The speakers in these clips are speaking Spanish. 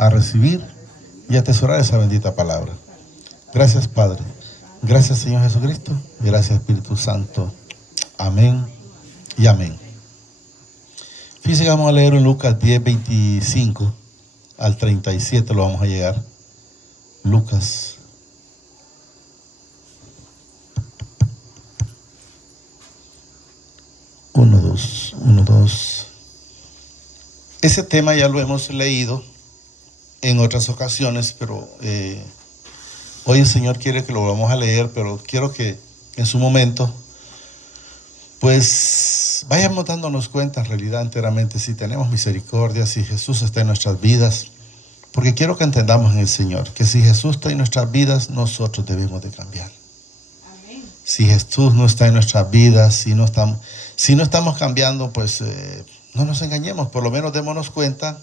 a recibir y atesorar esa bendita palabra. Gracias, Padre. Gracias, Señor Jesucristo. Gracias, Espíritu Santo. Amén y amén. Fíjense que vamos a leer en Lucas 10, 25 al 37, lo vamos a llegar. Lucas. Uno, dos. Ese tema ya lo hemos leído en otras ocasiones, pero hoy el Señor quiere que lo volvamos a leer, pero quiero que en su momento pues vayamos dándonos cuenta en realidad enteramente si tenemos misericordia, si Jesús está en nuestras vidas, porque quiero que entendamos en el Señor que si Jesús está en nuestras vidas, nosotros debemos de cambiar. Amén. Si Jesús no está en nuestras vidas, si no estamos cambiando, pues no nos engañemos, por lo menos démonos cuenta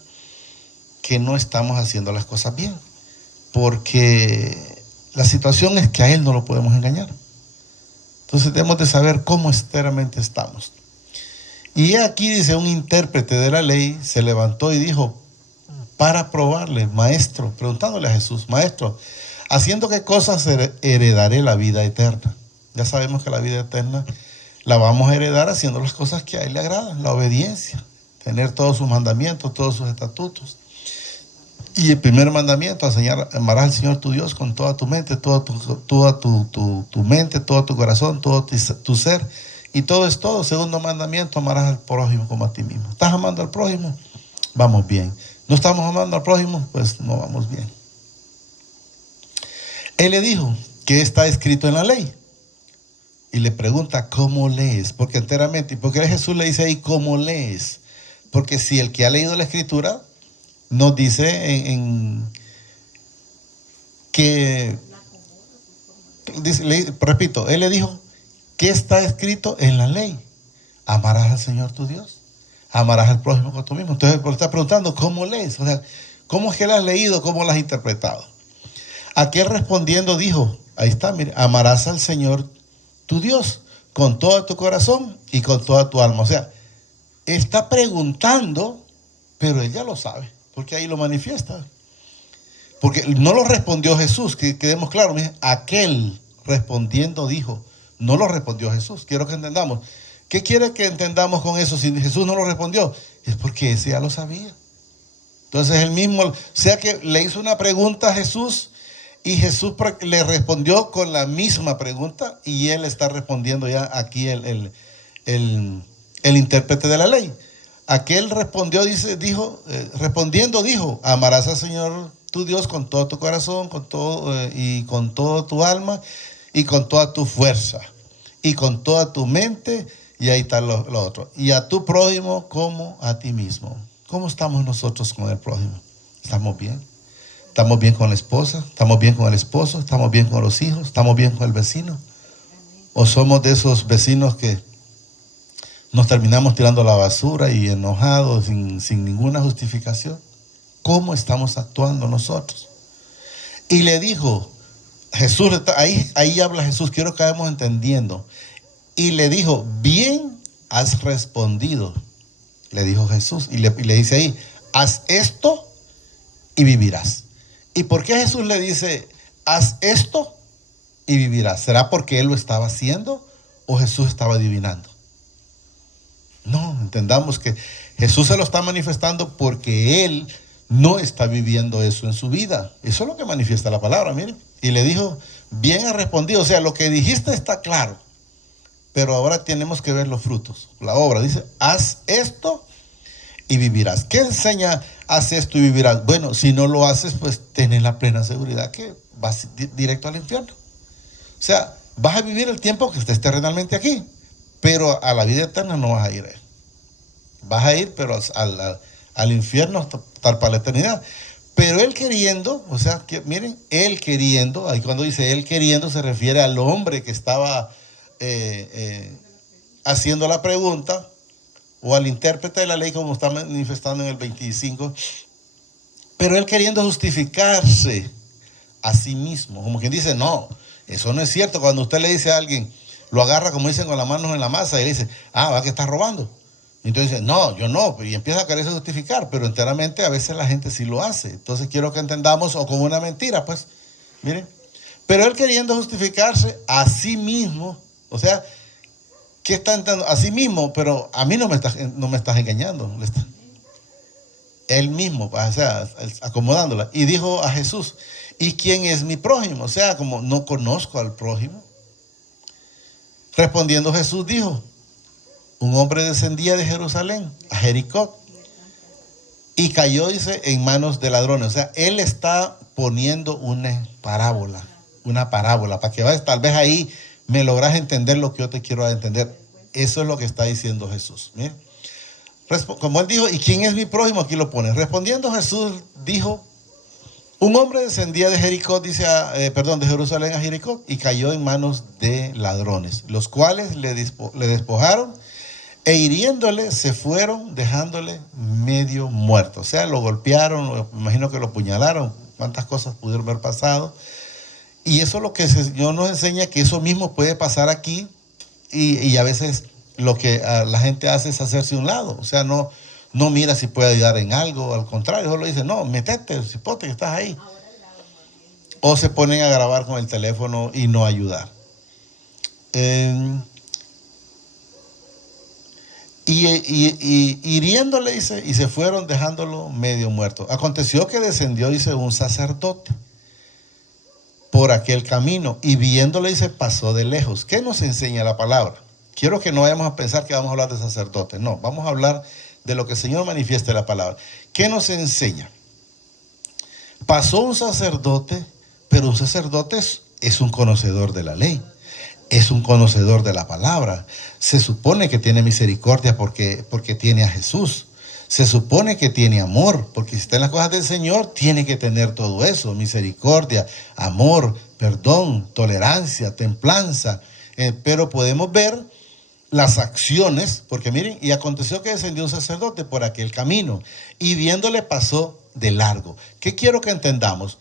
que no estamos haciendo las cosas bien, porque la situación es que a Él no lo podemos engañar. Entonces debemos de saber cómo enteramente estamos. Y aquí dice, un intérprete de la ley se levantó y dijo, para probarle, maestro, preguntándole a Jesús, maestro, ¿haciendo qué cosas heredaré la vida eterna? Ya sabemos que la vida eterna la vamos a heredar haciendo las cosas que a Él le agradan, la obediencia, tener todos sus mandamientos, todos sus estatutos. Y el primer mandamiento, amarás al Señor tu Dios con toda tu mente, toda tu mente, todo tu corazón, todo tu ser, y todo es todo. Segundo mandamiento, amarás al prójimo como a ti mismo. ¿Estás amando al prójimo? Vamos bien. ¿No estamos amando al prójimo? Pues no vamos bien. Él le dijo, ¿qué está escrito en la ley? Y le pregunta, ¿cómo lees? Porque enteramente, ¿y por qué Jesús le dice ahí, ¿cómo lees? Porque si el que ha leído la Escritura nos dice repito, Él le dijo, ¿qué está escrito en la ley? Amarás al Señor tu Dios, amarás al prójimo como tú mismo. Entonces, por está preguntando, ¿cómo lees? O sea, ¿cómo es que la has leído? ¿Cómo la has interpretado? Aquel respondiendo dijo, ahí está, mire, amarás al Señor tu Dios con todo tu corazón y con toda tu alma. O sea, está preguntando, pero Él ya lo sabe, porque ahí lo manifiesta. Porque no lo respondió Jesús, que quedemos claros. Miren, aquel respondiendo dijo, no lo respondió Jesús. Quiero que entendamos. ¿Qué quiere que entendamos con eso? Si Jesús no lo respondió, es porque ese ya lo sabía. Entonces él mismo, o sea que le hizo una pregunta a Jesús y Jesús le respondió con la misma pregunta y él está respondiendo ya aquí el intérprete de la ley. Aquel respondió, respondiendo dijo, amarás al Señor tu Dios con todo tu corazón, con todo y con toda tu alma y con toda tu fuerza y con toda tu mente, y ahí está lo otro. Y a tu prójimo como a ti mismo. ¿Cómo estamos nosotros con el prójimo? ¿Estamos bien? ¿Estamos bien con la esposa? ¿Estamos bien con el esposo? ¿Estamos bien con los hijos? ¿Estamos bien con el vecino? ¿O somos de esos vecinos que nos terminamos tirando la basura y enojados sin ninguna justificación? ¿Cómo estamos actuando nosotros? Y le dijo, Jesús, ahí habla Jesús, quiero que vayamos entendiendo. Y le dijo, bien has respondido, le dijo Jesús. Y le dice ahí, haz esto y vivirás. ¿Y por qué Jesús le dice, haz esto y vivirás? ¿Será porque Él lo estaba haciendo o Jesús estaba adivinando? No, entendamos que Jesús se lo está manifestando porque Él no está viviendo eso en su vida. Eso es lo que manifiesta la palabra, miren. Y le dijo, bien ha respondido. O sea, lo que dijiste está claro, pero ahora tenemos que ver los frutos. La obra dice, haz esto y vivirás. ¿Qué enseña? Haz esto y vivirás. Bueno, si no lo haces, pues tenés la plena seguridad que vas directo al infierno. O sea, vas a vivir el tiempo que estés terrenalmente aquí, pero a la vida eterna no vas a ir. Vas a ir, pero al infierno hasta para la eternidad. Pero Él queriendo, o sea, que, miren, Él queriendo, ahí cuando dice Él queriendo se refiere al hombre que estaba haciendo la pregunta, o al intérprete de la ley, como está manifestando en el 25, pero Él queriendo justificarse a sí mismo, como quien dice, no, eso no es cierto. Cuando usted le dice a alguien, lo agarra, como dicen, con las manos en la masa, y le dice, va que está robando. Entonces dice, no, yo no, y empieza a quererse justificar, pero enteramente a veces la gente sí lo hace. Entonces quiero que entendamos, o como una mentira, pues, miren. Pero él queriendo justificarse a sí mismo, o sea, ¿qué está entrando? A sí mismo, pero a mí no me estás engañando. Él mismo, o sea, acomodándola. Y dijo a Jesús, ¿y quién es mi prójimo? O sea, como no conozco al prójimo. Respondiendo Jesús dijo, un hombre descendía de Jerusalén a Jericó y cayó, dice, en manos de ladrones. O sea, él está poniendo una parábola, para que vayas, tal vez ahí me logras entender lo que yo te quiero entender. Eso es lo que está diciendo Jesús. Miren. Como él dijo, ¿y quién es mi prójimo? Aquí lo pone. Respondiendo Jesús dijo, un hombre descendía de Jericó, de Jerusalén a Jericó y cayó en manos de ladrones, los cuales le despojaron e hiriéndole se fueron dejándole medio muerto. O sea, lo golpearon, me imagino que lo apuñalaron, cuántas cosas pudieron haber pasado. Y eso es lo que el Señor nos enseña, que eso mismo puede pasar aquí y a veces lo que la gente hace es hacerse a un lado. O sea, no mira si puede ayudar en algo, al contrario, solo dice, no, metete, cipote, que estás ahí. O se ponen a grabar con el teléfono y no ayudar. Y hiriéndole, dice, y se fueron dejándolo medio muerto. Aconteció que descendió, dice, un sacerdote por aquel camino y viéndole, dice, pasó de lejos. ¿Qué nos enseña la palabra? Quiero que no vayamos a pensar que vamos a hablar de sacerdotes. No, vamos a hablar de lo que el Señor manifiesta en la palabra. ¿Qué nos enseña? Pasó un sacerdote, pero un sacerdote es un conocedor de la ley. Es un conocedor de la palabra. Se supone que tiene misericordia porque tiene a Jesús. Se supone que tiene amor, porque si está en las cosas del Señor, tiene que tener todo eso: misericordia, amor, perdón, tolerancia, templanza. Pero podemos ver las acciones, porque miren, y aconteció que descendió un sacerdote por aquel camino, y viéndole pasó de largo. ¿Qué quiero que entendamos?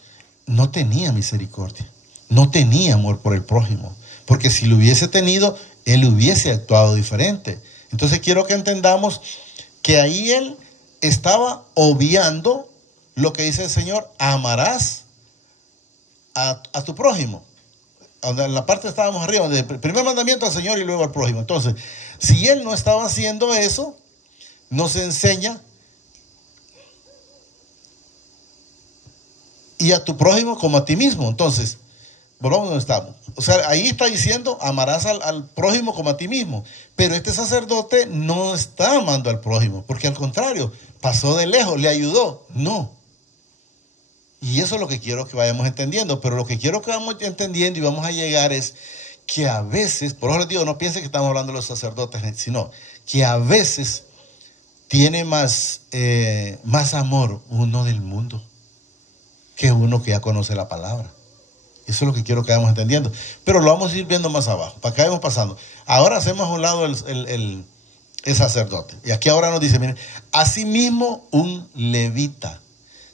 No tenía misericordia, no tenía amor por el prójimo. Porque si lo hubiese tenido, él hubiese actuado diferente. Entonces quiero que entendamos que ahí él estaba obviando lo que dice el Señor: amarás a tu prójimo. En la parte estábamos arriba, del primer mandamiento al Señor y luego al prójimo. Entonces, si él no estaba haciendo eso, nos enseña: y a tu prójimo como a ti mismo. Entonces, volvamos donde estamos. O sea, ahí está diciendo, amarás al prójimo como a ti mismo. Pero este sacerdote no está amando al prójimo, porque al contrario, pasó de lejos, le ayudó. No. Y eso es lo que quiero que vayamos entendiendo. Pero lo que quiero que vayamos entendiendo y vamos a llegar es que a veces, por eso les digo, no piensen que estamos hablando de los sacerdotes, sino que a veces tiene más amor uno del mundo que uno que ya conoce la palabra. Eso es lo que quiero que vayamos entendiendo. Pero lo vamos a ir viendo más abajo, para que vayamos pasando. Ahora hacemos a un lado el sacerdote. Y aquí ahora nos dice, miren, asimismo un levita,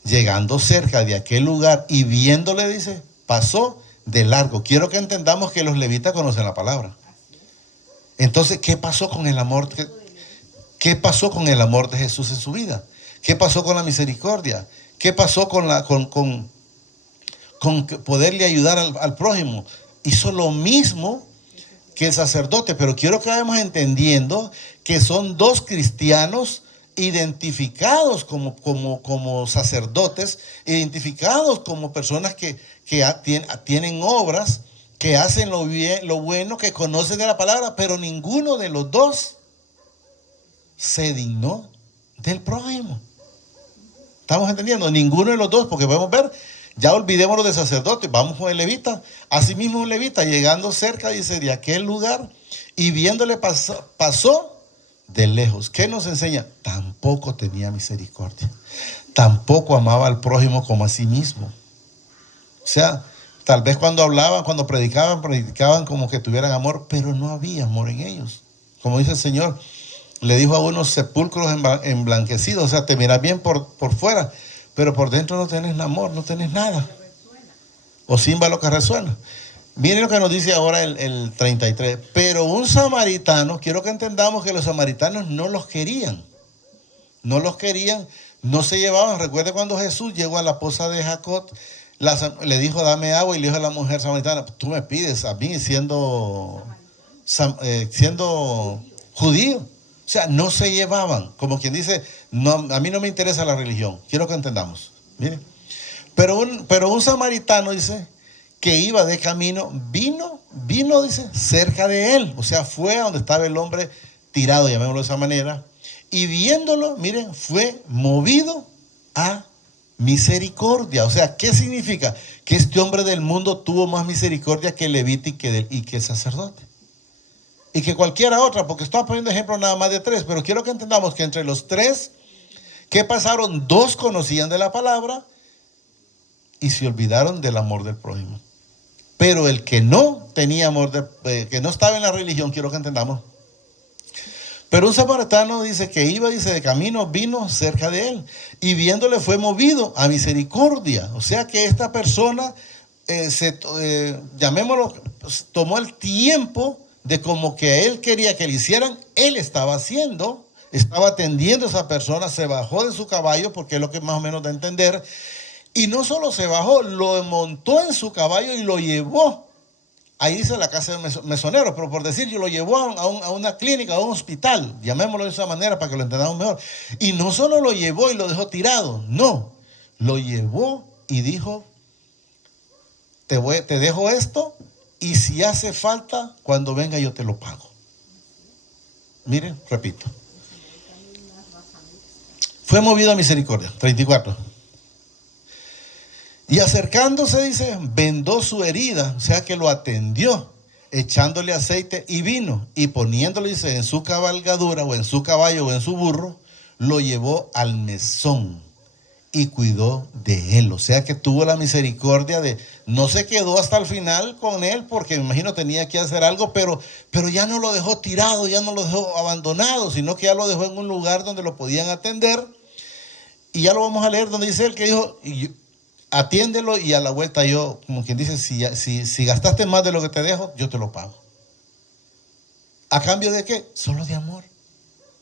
llegando cerca de aquel lugar y viéndole, dice, pasó de largo. Quiero que entendamos que los levitas conocen la palabra. Entonces, ¿qué pasó con el amor? ¿Qué pasó con el amor de Jesús en su vida? ¿Qué pasó con la misericordia? ¿Qué pasó con poderle ayudar al prójimo? Hizo lo mismo que el sacerdote, pero quiero que vayamos entendiendo que son dos cristianos identificados como sacerdotes, identificados como personas que tienen obras, que hacen lo bueno, que conocen de la palabra, pero ninguno de los dos se dignó del prójimo. ¿Estamos entendiendo? Ninguno de los dos, porque podemos ver, ya olvidémonos del sacerdote, vamos con el levita. Asimismo un levita, llegando cerca, dice, de aquel lugar, y viéndole pasó de lejos. ¿Qué nos enseña? Tampoco tenía misericordia. Tampoco amaba al prójimo como a sí mismo. O sea, tal vez cuando hablaban, cuando predicaban como que tuvieran amor, pero no había amor en ellos. Como dice el Señor, le dijo a unos sepulcros emblanquecidos, o sea, te miras bien por fuera, pero por dentro no tenés amor, no tenés nada. O címbalo que resuena. Miren lo que nos dice ahora el 33. Pero un samaritano, quiero que entendamos que los samaritanos no los querían. No los querían, no se llevaban. Recuerde cuando Jesús llegó a la poza de Jacob, le dijo, dame agua, y le dijo a la mujer samaritana, tú me pides a mí siendo judío. O sea, no se llevaban. Como quien dice, no, a mí no me interesa la religión. Quiero que entendamos. Miren. Pero un samaritano, dice, que iba de camino, vino, dice, cerca de él. O sea, fue a donde estaba el hombre tirado, llamémoslo de esa manera. Y viéndolo, miren, fue movido a misericordia. O sea, ¿qué significa? Que este hombre del mundo tuvo más misericordia que el levita y que el sacerdote. Y que cualquiera otra, porque estoy poniendo ejemplo nada más de 3, pero quiero que entendamos que entre los 3 que pasaron, 2 conocían de la palabra y se olvidaron del amor del prójimo. Pero el que no tenía amor, que no estaba en la religión, quiero que entendamos. Pero un samaritano dice que iba, dice, de camino, vino cerca de él, y viéndole fue movido a misericordia. O sea que esta persona, llamémoslo, tomó el tiempo de como que él quería que le hicieran, él estaba haciendo, estaba atendiendo a esa persona, se bajó de su caballo, porque es lo que más o menos da a entender, y no solo se bajó, lo montó en su caballo y lo llevó. Ahí dice la casa de mesonero, pero por decir, yo lo llevó a una clínica, a un hospital, llamémoslo de esa manera para que lo entendamos mejor. Y no solo lo llevó y lo dejó tirado, no, lo llevó y dijo, te dejo esto, y si hace falta, cuando venga yo te lo pago. Miren, repito. Fue movido a misericordia. 34. Y acercándose, dice, vendó su herida, o sea que lo atendió, echándole aceite y vino, y poniéndole, dice, en su cabalgadura, o en su caballo, o en su burro, lo llevó al mesón y cuidó de él. O sea que tuvo la misericordia no se quedó hasta el final con él, porque me imagino tenía que hacer algo, pero ya no lo dejó tirado, ya no lo dejó abandonado, sino que ya lo dejó en un lugar donde lo podían atender. Y ya lo vamos a leer, donde dice él que dijo, atiéndelo, y a la vuelta yo, como quien dice, si gastaste más de lo que te dejo, yo te lo pago. ¿A cambio de qué? Solo de amor,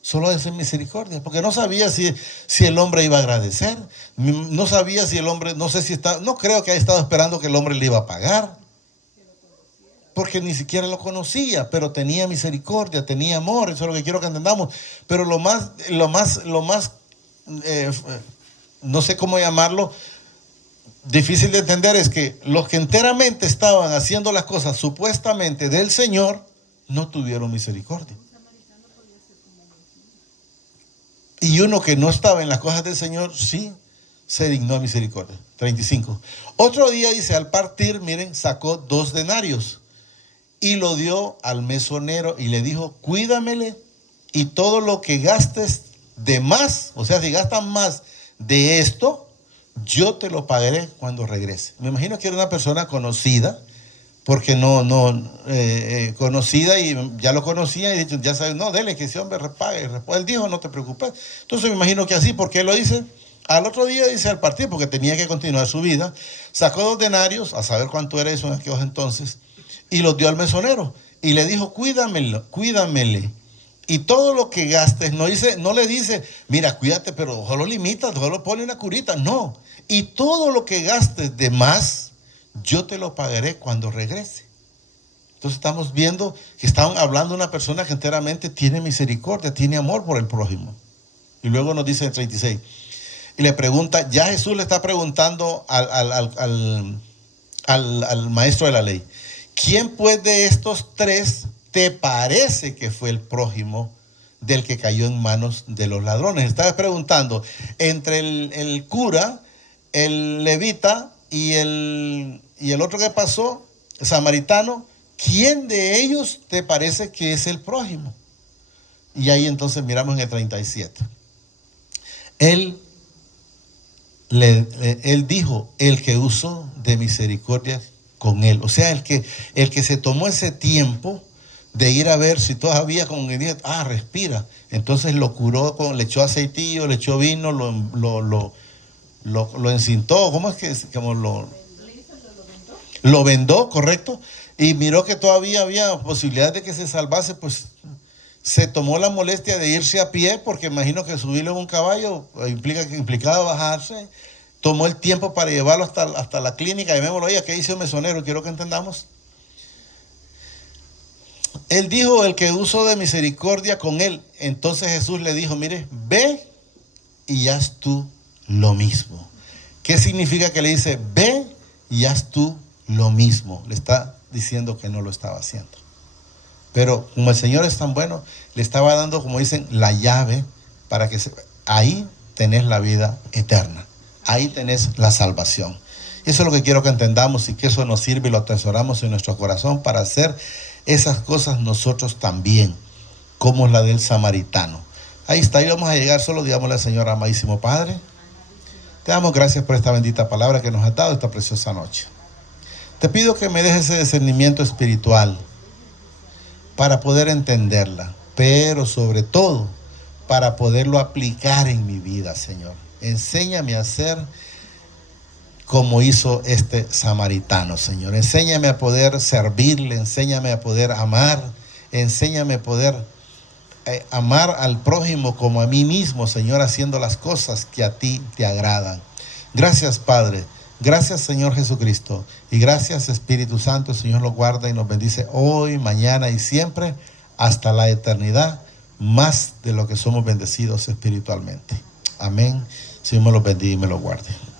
solo de ser misericordia, porque no sabía si el hombre iba a agradecer, no sabía si el hombre, no creo que haya estado esperando que el hombre le iba a pagar, porque ni siquiera lo conocía, pero tenía misericordia, tenía amor. Eso es lo que quiero que entendamos. Pero lo más, no sé cómo llamarlo, difícil de entender, es que los que enteramente estaban haciendo las cosas supuestamente del Señor no tuvieron misericordia. Y uno que no estaba en las cosas del Señor sí se dignó a misericordia. 35. Otro día, dice, al partir, miren, sacó 2 denarios y lo dio al mesonero y le dijo, cuídamele, y todo lo que gastes de más, o sea, si gastan más de esto, yo te lo pagaré cuando regrese. Me imagino que era una persona conocida, porque conocida, y ya lo conocía, y ya sabes, no, dele que ese hombre repague. Él dijo, no te preocupes. Entonces me imagino que así, ¿por qué lo dice? Al otro día, dice, al partir, porque tenía que continuar su vida, sacó 2 denarios, a saber cuánto era eso en aquellos entonces, y los dio al mesonero, y le dijo, cuídamele. Y todo lo que gastes, no le dice, mira, cuídate, pero solo limita, solo pone una curita. No. Y todo lo que gastes de más, yo te lo pagaré cuando regrese. Entonces estamos viendo que están hablando de una persona que enteramente tiene misericordia, tiene amor por el prójimo. Y luego nos dice en 36. Y le pregunta, ya Jesús le está preguntando al maestro de la ley, ¿quién pues de estos 3 te parece que fue el prójimo del que cayó en manos de los ladrones? Estaba preguntando entre el cura, el levita y el otro que pasó, el samaritano, ¿quién de ellos te parece que es el prójimo? Y ahí entonces miramos en el 37. Él dijo, el que usó de misericordia con él. O sea, el que se tomó ese tiempo de ir a ver si todavía, como que dice, respira. Entonces lo curó, le echó aceitillo, le echó vino, lo encintó. ¿Cómo es que? lo vendó, correcto, y miró que todavía había posibilidad de que se salvase, pues se tomó la molestia de irse a pie, porque imagino que subirlo en un caballo implicaba bajarse. Tomó el tiempo para llevarlo hasta la clínica. Llamémoslo, oye, ¿qué hizo el mesonero? Quiero que entendamos. Él dijo, el que usó de misericordia con él. Entonces Jesús le dijo, mire, ve y haz tú lo mismo. ¿Qué significa que le dice, ve y haz tú lo mismo? Le está diciendo que no lo estaba haciendo. Pero como el Señor es tan bueno, le estaba dando, como dicen, la llave para que ahí tenés la vida eterna. Ahí tenés la salvación. Eso es lo que quiero que entendamos y que eso nos sirve y lo atesoramos en nuestro corazón para hacer esas cosas nosotros también, como la del samaritano. Ahí está, ahí vamos a llegar, solo digámosle al Señor, amadísimo Padre, te damos gracias por esta bendita palabra que nos has dado esta preciosa noche. Te pido que me dejes ese discernimiento espiritual para poder entenderla, pero sobre todo para poderlo aplicar en mi vida, Señor. Enséñame a ser como hizo este samaritano, Señor. Enséñame a poder servirle, enséñame a poder amar, enséñame a poder amar al prójimo como a mí mismo, Señor, haciendo las cosas que a ti te agradan. Gracias, Padre. Gracias, Señor Jesucristo. Y gracias, Espíritu Santo. El Señor nos guarda y nos bendice hoy, mañana y siempre, hasta la eternidad, más de lo que somos bendecidos espiritualmente. Amén. Señor me los bendiga y me los guarde.